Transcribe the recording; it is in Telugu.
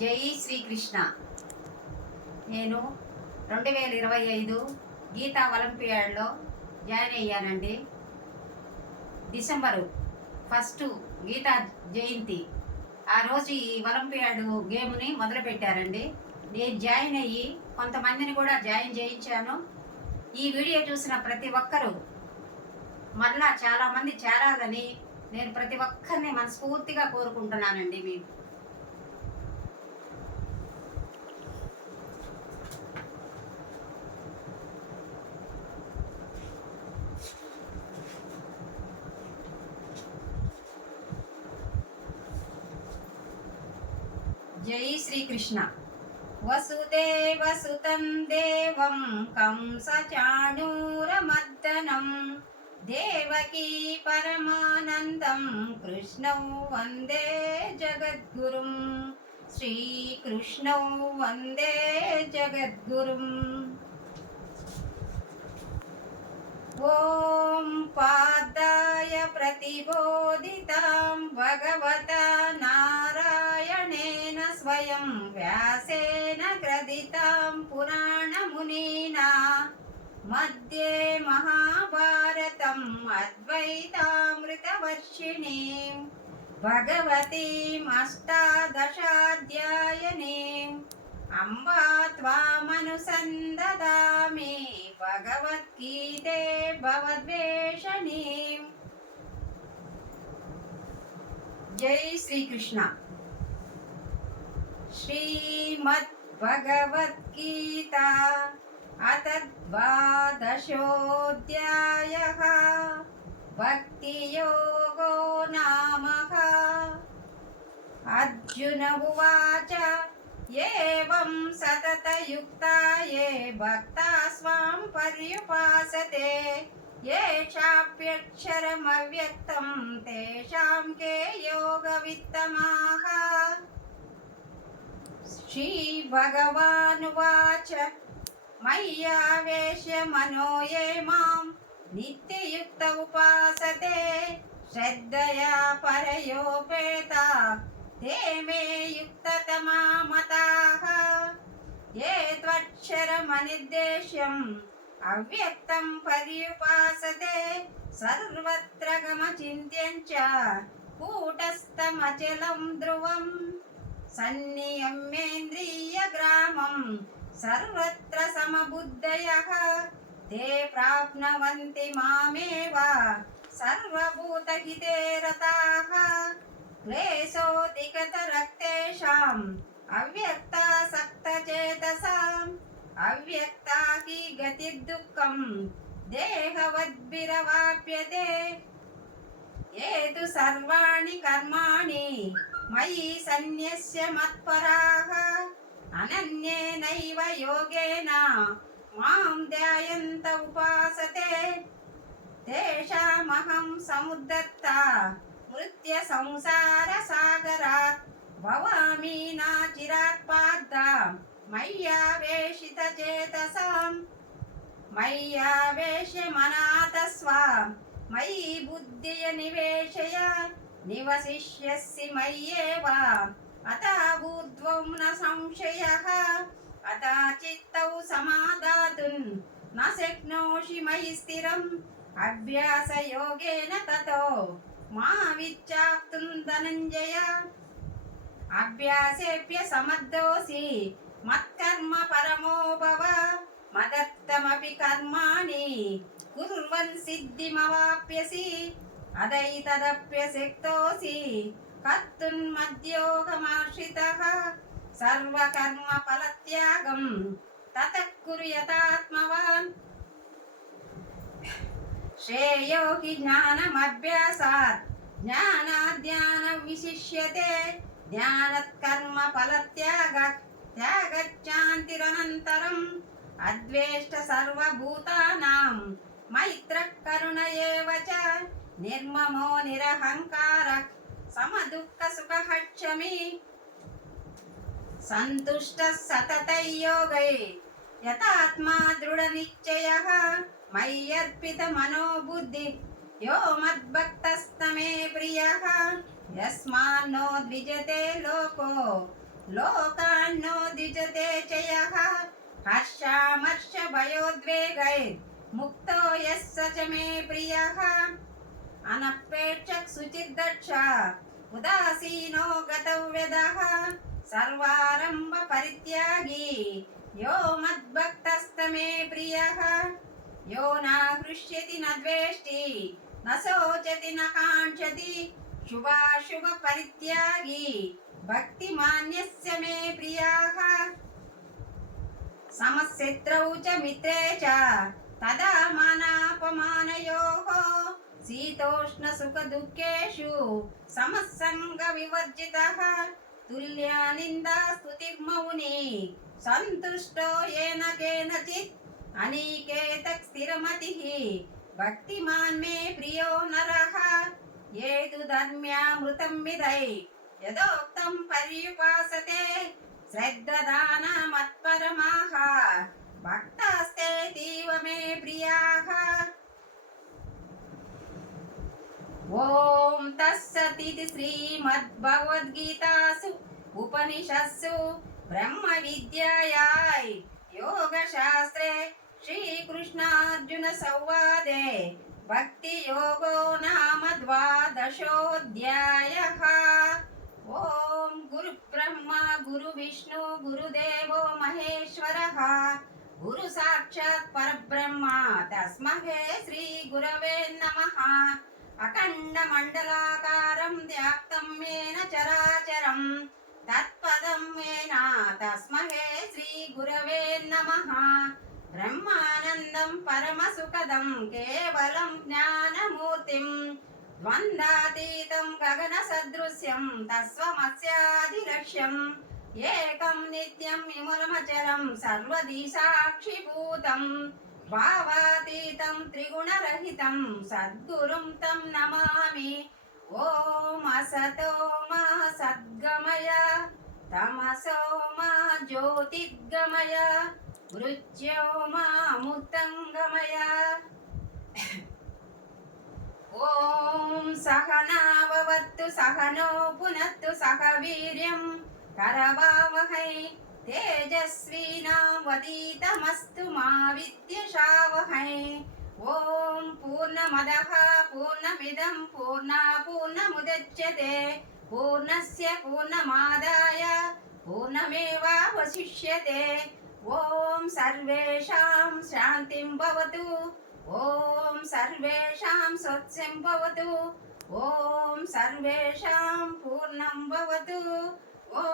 జై శ్రీకృష్ణ. నేను 2025 గీతా ఒలింపియాడ్లో జాయిన్ అయ్యానండి. డిసెంబరు 1 గీతా జయంతి ఆ రోజు ఈ ఒలింపియాడ్ గేమ్ని మొదలుపెట్టారండి. నేను జాయిన్ అయ్యి కొంతమందిని కూడా జాయిన్ చేయించాను. ఈ వీడియో చూసిన ప్రతి ఒక్కరూ మరలా చాలామంది చేరాలని నేను ప్రతి ఒక్కరిని మనస్ఫూర్తిగా కోరుకుంటున్నానండి. మీకు జై శ్రీకృష్ణ. వసుదేవసుతం దేవం కంసచాణూరమర్దనం దేవకీ పరమానందం కృష్ణౌ వందే జగద్గురుం. శ్రీకృష్ణౌ వందే జగద్గురుం. ఓం పాదాయ ప్రతిబోధితాం భగవతా నారాయణేన స్వయం వ్యాసేన గ్రథితాం పురాణమునీనా మధ్యే మహాభారతం అద్వైతామృతవర్షిణీం భగవతీం అష్టాదశాధ్యాయనీం అంబా త్వామనుసందదామి భగవద్గీతే భవద్వేషణీం. జై శ్రీకృష్ణ. శ్రీమద్ భగవద్గీత అథ ద్వాదశోऽధ్యాయః భక్తియోగో నామః. అర్జున ఉవాచ ఏవం సతతయుక్తా ఏ భక్తా స్వాం పర్యుపాసతే యేషాప్యక్షరమవ్యక్తం తేషాం కే యోగవిత్తమాః. శ్రీభగవానువాచ మయ్యావేశ్య మనో ఏ మాం నిత్యయుక్త ఉపాసతే శ్రద్ధయా పరయోపేతా ते मे युक्ततमा मताः. ये त्वक्षरमनिर्देश्यम् अव्यक्तं पर्युपासते सर्वत्र गमचिन्त्यं च कूटस्थमचलं ध्रुवम्. सन्नियम्येन्द्रियग्रामं सर्वत्र समबुद्धयः ते प्राप्नुवन्ति मामेव सर्वभूतहिते रताः. क्लेशोऽधिगतरक्तेषाम् अव्यक्तासक्तचेतसाम् अव्यक्ता हि गतिर्दुःखम् देहवद्भिरवाप्यते. ये तु सर्वाणि कर्माणि मयि सन्न्यस्य मत्पराः अनन्येनैव योगेन मां ध्यायन्त उपासते तेषामहं समुद्धर्ता मृत्य संसार सागरात् भवामि नाचिरात् पार्थ मय्यावेशित चेतसाम्. मय्यावेश्य मनातस्व मयि बुद्धिय निवेशय निवसिष्यसि मय्येव अतः ऊर्ध्वं न संशयः. अतः चित्तौ समादातुं न शक्नोषि मयि स्थिरम् अभ्यासयोगेन ततो मा विच्चाप्तुं धनञ्जय. अभ्यासेभ्य समर्थोऽसि मत्कर्म परमो भव मदर्थमपि कर्माणि कुर्वन् सिद्धिमवाप्यसि. अदैतदप्यशक्तोऽसि कर्तुं मद्योगमाश्रितः सर्वकर्मफलत्यागं ततः कुरु यथात्मवान्. श्रेयो हि ज्ञानमभ्यासात् ज्ञानाद् विशिष्यते ज्ञानात् कर्मफलत्यागः त्यागच्चान्तिरनन्तरम्. अद्वेष्ट सर्वभूतानां मैत्रः करुण एव च निर्ममो निरहङ्कारः समदुःखसुखः क्षमी. सन्तुष्टः सततं योगै यतात्मा दृढनिश्चयः मय्यर्पित मनोबुद्धि यो मद्भक्तस्तमे प्रियः. यस्मान्नो द्विजते लोको लोकान्नो द्विजते च यः हर्षामर्षभयोद्वेगैर्मुक्तो यः स च मे प्रियः अनपेक्षक शुचिर्दक्ष उदासीनो गतव्यदः सर्वारम्भ परित्यागी यो मद्भक्तस्तमे प्रियः यो न हृष्यति न द्वेष्टि न शोचति न काङ्क्षति शुभाशुभ परित्यागी भक्तिमान्यस्य मे प्रियः समशत्रौ च मित्रे च तदा मानापमानयोः शीतोष्ण सुख दुःखेषु समसंग विवर्जितः तुल्या निन्दा स्तुतिर्मौनी सन्तुष्टो येन केनचित् अनिकेतः स्थिरमतिः भक्तिमान् मे प्रियो नरः ये तु धर्म्यामृतं विदै यदोक्तं पर्युपासते श्रद्धदानमत्परमाः भक्तास्तेतीव मे प्रियाः ॐ तत्सदिति श्रीमद्भगवद्गीतासु उपनिषत्सु ब्रह्मविद्यायां योगशास्त्रे श्रीकृष्णार्जुनसंवादे भक्तियोगो नाम द्वादशोऽध्यायः। ॐ गुरुब्रह्मा गुरुविष्णु गुरुदेवो महेश्वरः गुरुसाक्षात् परब्रह्म तस्मै श्रीगुरवे नमः। अखण्डमण्डलाकारं व्याप्तं येन चराचरं तत्पदं येन तस्मै श्रीगुरवे नमः। ब्रह्मानन्दं परमसुखदं केवलं ज्ञानमूर्तिं द्वन्द्वातीतं गगनसदृश्यं तस्वमस्याधिलक्ष्यम् एकं नित्यं विमलमचलं सर्वदी साक्षिभूतं भावातीतं त्रिगुणरहितं सद्गुरुं तं नमामि। ॐ असतो मा सद्गमय तमसो मा ज्योतिर्गमय मृत्यो मा मुक्तङ्गमय। ॐ सहना भवतु सहनो पुनत्तु सह वीर्यं करवावहै तेजस्विनावधीतमस्तु मा विद्विषावहै। ॐ पूर्णमदः पूर्णमिदं पूर्णमुदच्यते पूर्णस्य पूर्णमादाय पूर्णमेवावशिष्यते। ॐ सर्वेषां शान्तिं भवतु ॐ सर्वेषां स्वस्तिं भवतु ॐ सर्वेषां पूर्णं भवतु ॐ